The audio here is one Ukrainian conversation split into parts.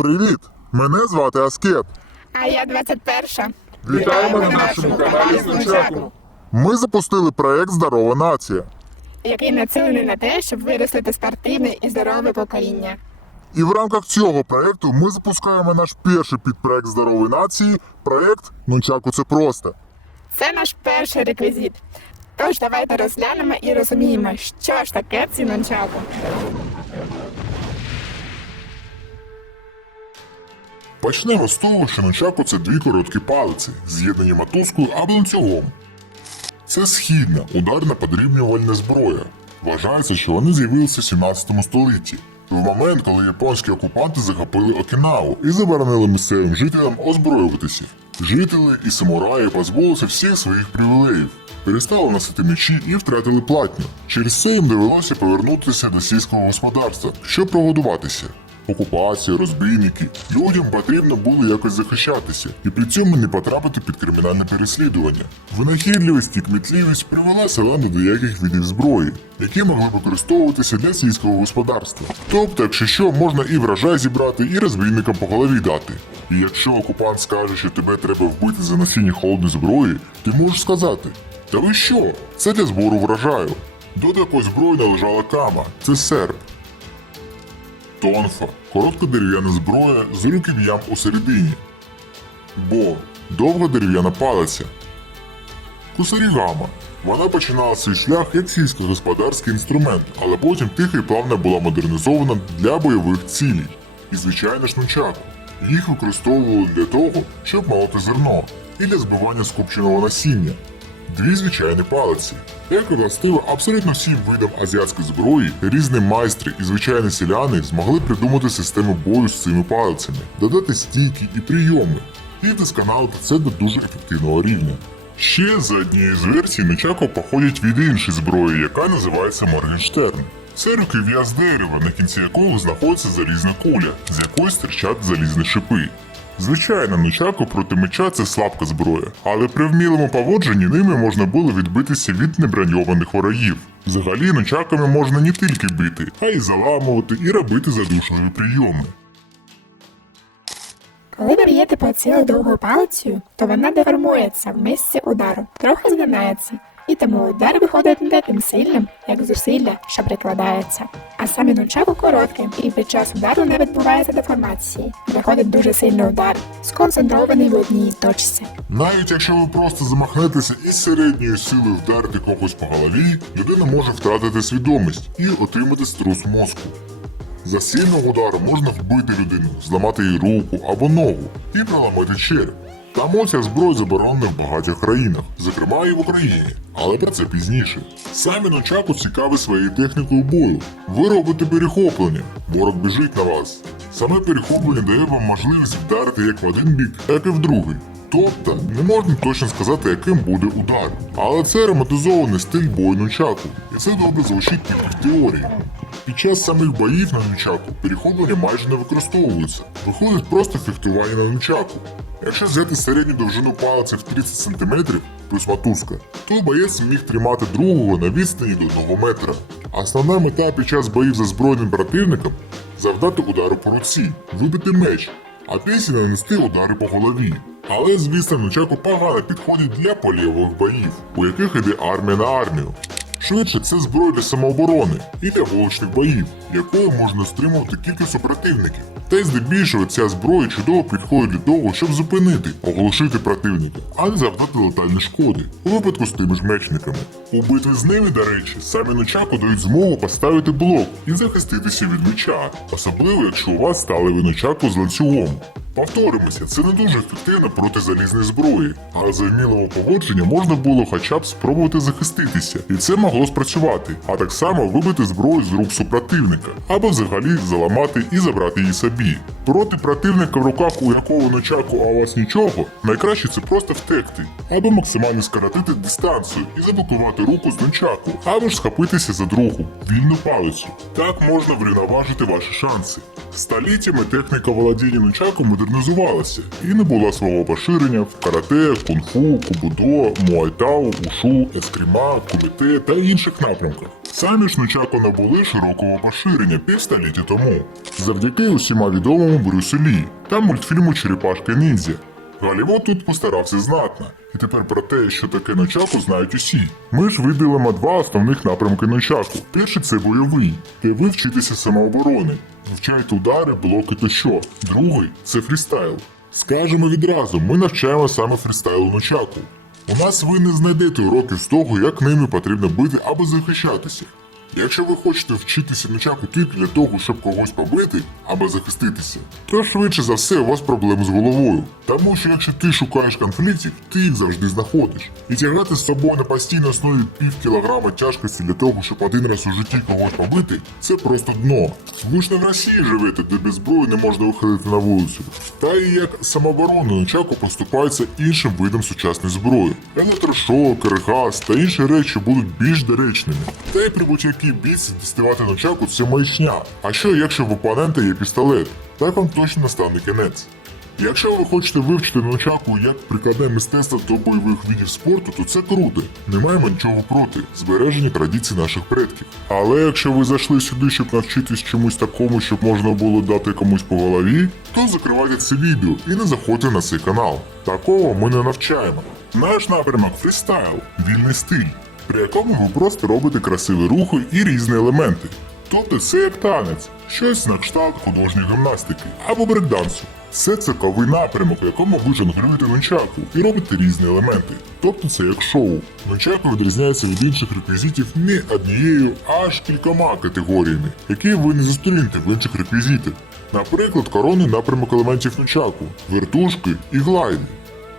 Привіт! Мене звати Аскет. А я 21-ша. Вітаємо на нашому каналі Знучаку. Ми запустили проект Здорова нація. який націлений на те, щоб виростити спортивне і здорове покоління. І в рамках цього проекту ми запускаємо наш перший підпроект Здорової нації проект Нунчаку це просто. Це наш перший реквізит. Тож давайте розглянемо і розуміємо, що ж таке ці нончаку. Почнемо з того, що нунчаку це дві короткі палиці, з'єднані мотузкою або ланцюгом. Це східна ударна подрібнювальна зброя. Вважається, що вони з'явилися в 17 столітті, в момент, коли японські окупанти захопили Окінаву і заборонили місцевим жителям озброюватися. Жителі і самураї позбулися всіх своїх привілеїв, перестали носити мечі і втратили платню. Через це їм довелося повернутися до сільського господарства, щоб прогодуватися. Окупація, розбійники. Людям потрібно було якось захищатися і при цьому не потрапити під кримінальне переслідування. Винахідливість і кмітливість привела селяни до яких видів зброї, які могли використовуватися для сільського господарства. Тобто, якщо що, можна і врожай зібрати, і розбійникам по голові дати. І якщо окупант скаже, що тебе треба вбити за носіння холодної зброї, ти можеш сказати: Та ви що? Це для збору врожаю. До такої зброї належала кама, це серп. Тонфа коротка дерев'яна зброя з руків'ям у середині. Бо довга дерев'яна палиця. Кусарігама. Вона починала свій шлях як сільськогосподарський інструмент, але потім тихо і плавно була модернізована для бойових цілей. І звичайно ж нунчаку. Їх використовували для того, щоб молоти зерно і для збивання скупченого насіння. Дві звичайні палиці. Як і властиво абсолютно всім видам азіатської зброї, різні майстри і звичайні селяни змогли придумати систему бою з цими палицями, додати стійки і прийоми, і вдосконалити це до дуже ефективного рівня. Ще за однією з версій Нечако походять від іншої зброї, яка називається Моргенштерн. Це руків'я з дерева, на кінці якого знаходиться залізна куля, з якої стирчать залізні шипи. Звичайно, нучаку проти меча це слабка зброя, але при вмілому поводженні ними можна було відбитися від неброньованих ворогів. Взагалі, нучаками можна не тільки бити, а й заламувати і робити задушливі прийоми. Коли ви б'єте по цілу довгою палицею, то вона деформується в місці удару, трохи згинається, і тому удар виходить не таким сильним, як зусилля, що прикладається. А самі нунчаку короткі, і під час удару не відбувається деформації. Виходить дуже сильний удар, сконцентрований в одній точці. Навіть якщо ви просто замахнетеся із середньою силою вдарити когось по голові, людина може втратити свідомість і отримати струс мозку. За сильного удару можна вбити людину, зламати їй руку або ногу і проламати череп. Там оця зброя заборонена в багатьох країнах, зокрема і в Україні, але про це пізніше. Самі Ночаку цікаві своєю технікою бою. Ви робите перехоплення, ворог біжить на вас. Саме перехоплення дає вам можливість вдарити як в один бік, так і в другий. Тобто не можна точно сказати, яким буде удар. Але це романтизований стиль бою нунчаку, і це добре звучить тільки в теорії. Під час самих боїв на нунчаку перехоплення майже не використовуються. Виходить просто фехтування на нунчаку. Якщо взяти середню довжину палиці в 30 см плюс мотузка, то боєць міг тримати другого на відстані до 1 метра. Основна мета під час боїв за збройним противником завдати удару по руці, вибити меч, а після нанести удари по голові. Але, звісно, нучаку погано підходить для полєвих боїв, у яких іде армія на армію. Швидше це зброя для самооборони і для вуличних боїв, якою можна стримувати кілька супротивників. Та й здебільшого ця зброя чудово підходить для того, щоб зупинити, оголошити противника, а не завдати летальні шкоди у випадку з тими ж мечниками. У битві з ними, до речі, самі нучаку дають змогу поставити блок і захиститися від меча, особливо якщо у вас стали нучаку з ланцюгом. Повторимося, це не дуже ефективно проти залізної зброї, але за вмілого поводження можна було хоча б спробувати захиститися, і це могло спрацювати, а так само вибити зброю з рук супротивника, або взагалі заламати і забрати її собі. Проти противника, в руках у якого ночаку, а у вас нічого, найкраще це просто втекти, або максимально скоротити дистанцію і заблокувати руку з нунчаку, або ж схопитися за другу, вільну палицю. Так можна врівноважити ваші шанси. Століттями техніка володіння нунчаку модернізувалася і не була свого поширення в карате, кунг-фу, кубудо, муайтау, ушу, ескріма, куміте та інших напрямках. Самі ж нучако набули широкого поширення півстоліття тому, завдяки усіма відомому Брюсселі та мультфільму Черепашки Ніндзя. Голлівуд тут постарався знатно. І тепер про те, що таке нунчаку, знають усі. Ми ж виділимо два основних напрямки нунчаку. Перший це бойовий, де ви вчитеся самооборони, вивчаєте удари, блоки тощо. Другий це фрістайл. Скажемо відразу, ми навчаємо саме фрістайлу нунчаку. У нас ви не знайдете уроків з того, як ними потрібно бити або захищатися. Якщо ви хочете вчитися нунчаку тільки для того, щоб когось побити або захиститися, то швидше за все у вас проблеми з головою. Тому що якщо ти шукаєш конфліктів, ти їх завжди знаходиш. І тягати з собою на постійній основі пів кілограма тяжкості для того, щоб один раз у житті когось побити, це просто дно. Ви ж не в Росії живете, де без зброї не можна виходити на вулицю. Та і як самооборона нунчаку поступається іншим видам сучасної зброї. Електрошок, регаз та інші речі будуть більш доречними. Та й будь-якій бійці діставати нунчаку це маячня. А що якщо в опонента є пістолет? Так вам точно настане кінець. Якщо ви хочете вивчити нунчаку як прикладне мистецтво до бойових видів спорту, то це круто. Не маємо нічого проти, збережені традиції наших предків. Але якщо ви зайшли сюди, щоб навчитись чомусь такому, щоб можна було дати комусь по голові, то закривайте це відео і не заходьте на цей канал. Такого ми не навчаємо. Наш напрямок фрістайл, вільний стиль, при якому ви просто робите красиві рухи і різні елементи. Тобто це як танець, щось на кшталт художньої гімнастики або брейкдансу. Це цирковий напрямок, в якому ви жонглюєте нунчаку і робите різні елементи. Тобто це як шоу. Нунчаку відрізняється від інших реквізитів не однією, аж кількома категоріями, які ви не зустрінете в інших реквізитах. Наприклад, коронний напрямок елементів нунчаку, вертушки і глайди.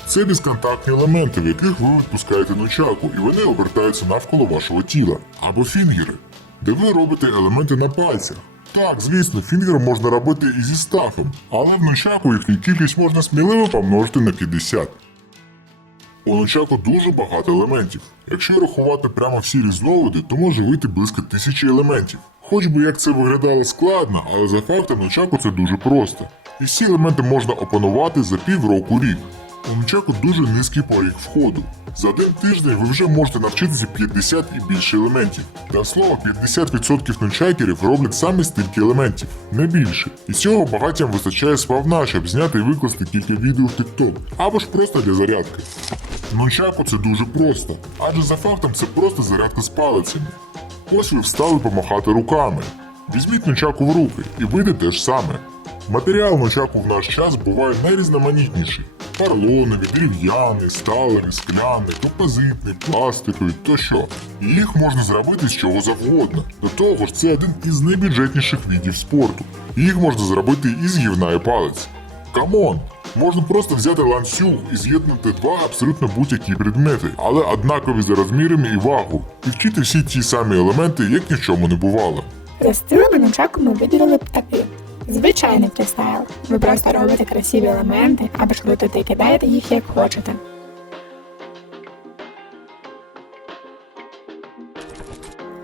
Це безконтактні елементи, в яких ви відпускаєте нунчаку, і вони обертаються навколо вашого тіла, або фінгери, де ви робите елементи на пальцях. Так, звісно, фінгер можна робити і зі стафом, але в нунчаку їхню кількість можна сміливо помножити на 50. У нунчаку дуже багато елементів. Якщо рахувати прямо всі різновиди, то може вийти близько тисячі елементів. Хоч би як це виглядало складно, але за фактом нунчаку це дуже просто. І всі елементи можна опанувати за півроку рік. У нунчаку дуже низький поріг входу. За один тиждень ви вже можете навчитися 50 і більше елементів. Та слова, 50% нунчакерів роблять саме стільки елементів, не більше. І цього багатьом вистачає сповна, щоб зняти і викласти кілька відео в TikTok, або ж просто для зарядки. Нунчаку це дуже просто, адже за фактом це просто зарядка з палицями. Ось ви встали помахати руками. Візьміть нунчаку в руки і вийде те ж саме. Матеріал нунчаку в наш час буває найрізноманітніший. Парлонові, дерев'яний, сталеві, скляний, композитний, пластиковий тощо. Їх можна зробити з чого завгодно. До того ж, це один із найбюджетніших видів спорту. Їх можна зробити із гівна і палець. Камон! Можна просто взяти ланцюг і з'єднати два абсолютно будь-які предмети, але однакові за розмірами і вагу, і вчити всі ті самі елементи, як ні в чому не бувало. Стилами нунчаку ми виділили б таки. Звичайний фрістайл. Ви просто робите красиві елементи або ж крутите і кидаєте їх як хочете.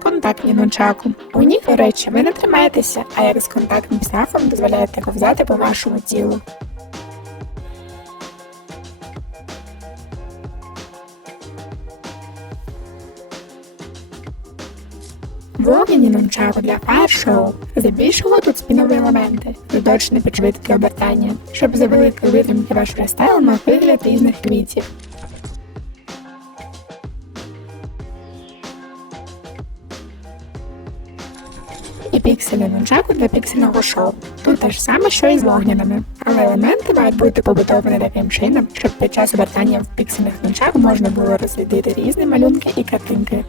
Контактні нунчаку. У них, до речі, ви не тримаєтеся, а як з контактним сафом дозволяєте ковзати по вашому тілу. Вогняні нунчаку для фаєр-шоу. Здебільшого тут спінові елементи, приточені під швидкі обертання, щоб за великої витримки ваш фристайл мав вигляд різних квітів. І пікселі нунчаку для піксельного шоу. Тут те ж саме, що і з вогняними, але елементи мають бути побудовані таким чином, щоб під час обертання в піксельних нунчаку можна було розглядіти різні малюнки і картинки.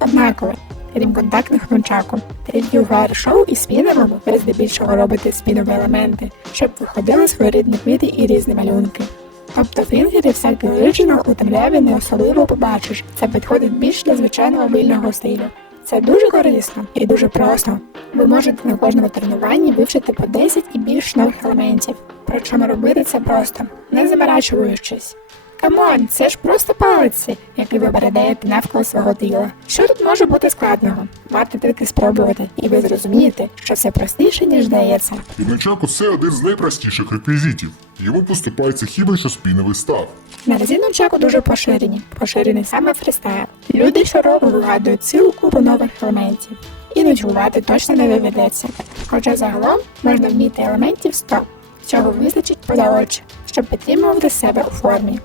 Однакові, крім контактних нунчаку. Рівню шоу і спіновому ви здебільшого робите спінові елементи, щоб виходили своєрідні види і різні малюнки. Тобто фінгери всякі оригінал у темряві не особливо побачиш. Це підходить більш для звичайного вільного стилю. Це дуже корисно і дуже просто. Ви можете на кожному тренуванні вивчити по 10 і більш нових елементів. Причому робити це просто, не заморачуючись. Камон, це ж просто палиці, які ви передаєте навколо свого тіла. Що тут може бути складного. Варто тільки спробувати, і ви зрозумієте, що все простіше, ніж здається. Нунчаку це один з найпростіших реквізитів. Йому поступається хіба що спіновий став. Наразі нунчаку дуже поширені, поширений саме фристайл. Люди щороку вигадують цілу купу нових елементів. І нудьгувати точно не доведеться. Хоча загалом можна вміти елементів 100. Цього вистачить поза очі, щоб підтримувати себе у формі.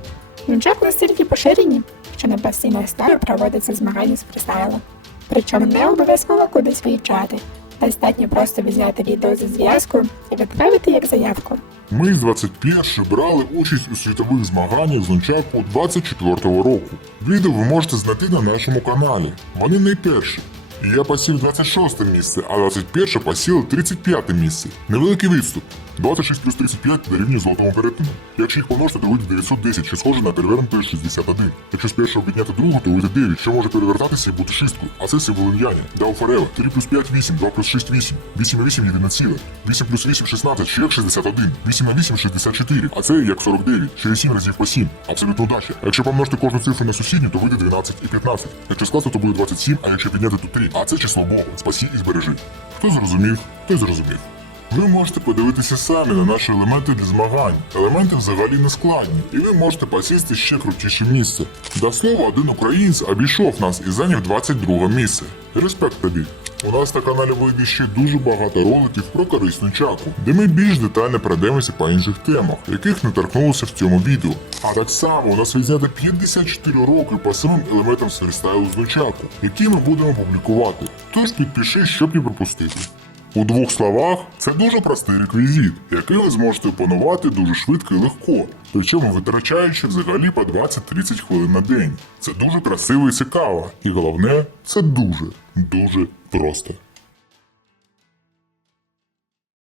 Нунчаку настільки поширені, що на постійній основі проводяться змагання з фристайлом. Причому не обов'язково кудись виїжджати. Достатньо просто взяти відео зі зв'язку і відправити як заявку. Ми з 21 брали участь у світових змаганнях з нунчаку 24-го року. Відео ви можете знайти на нашому каналі. Вони найперші. І я посів 26 місце, а 21 посіло 35 місце. Невеликий відступ. 26 плюс 35 дорівнює золотому перетину. Якщо їх помножити, то вийде 910, що схоже на перевернутий 61. Якщо з першого підняти другу, то вийде 9, що може перевертатися і бути шисткою. А це символ ін'яні. Дау Форева. 3 плюс 5 8, 2 плюс 6 8, 8 і 8 єдина ціла. 8 плюс 8 16, ще як 61. 8 на 8 64, а це як 49, ще 7 разів по 7. Абсолютно удача. А якщо помножити кожну цифру на сусідню, то вийде 12 і 15. Якщо скласти, то буде 27, а якщо підняти, то 3. А це число Бога. Спасі і збережи. Хто зрозумів, той зрозумів. Ви можете подивитися самі на наші елементи для змагань. Елементи взагалі не складні, і ви можете посісти ще крутіше місце. До слова, один українець обійшов нас і зайняв 22 місце. Респект тобі. У нас на каналі вийде ще дуже багато роликів про корисну чаку, де ми більш детально пройдемося по інших темах, яких не торкнулося в цьому відео. А так само у нас відзнято 54 роки по самим елементам фрістайлу з нучаку, які ми будемо публікувати. Тож підпиши, щоб не пропустити. У двох словах, це дуже простий реквізит, який ви зможете опанувати дуже швидко і легко, причому витрачаючи взагалі по 20-30 хвилин на день. Це дуже красиво і цікаво, і головне, це дуже, дуже просто.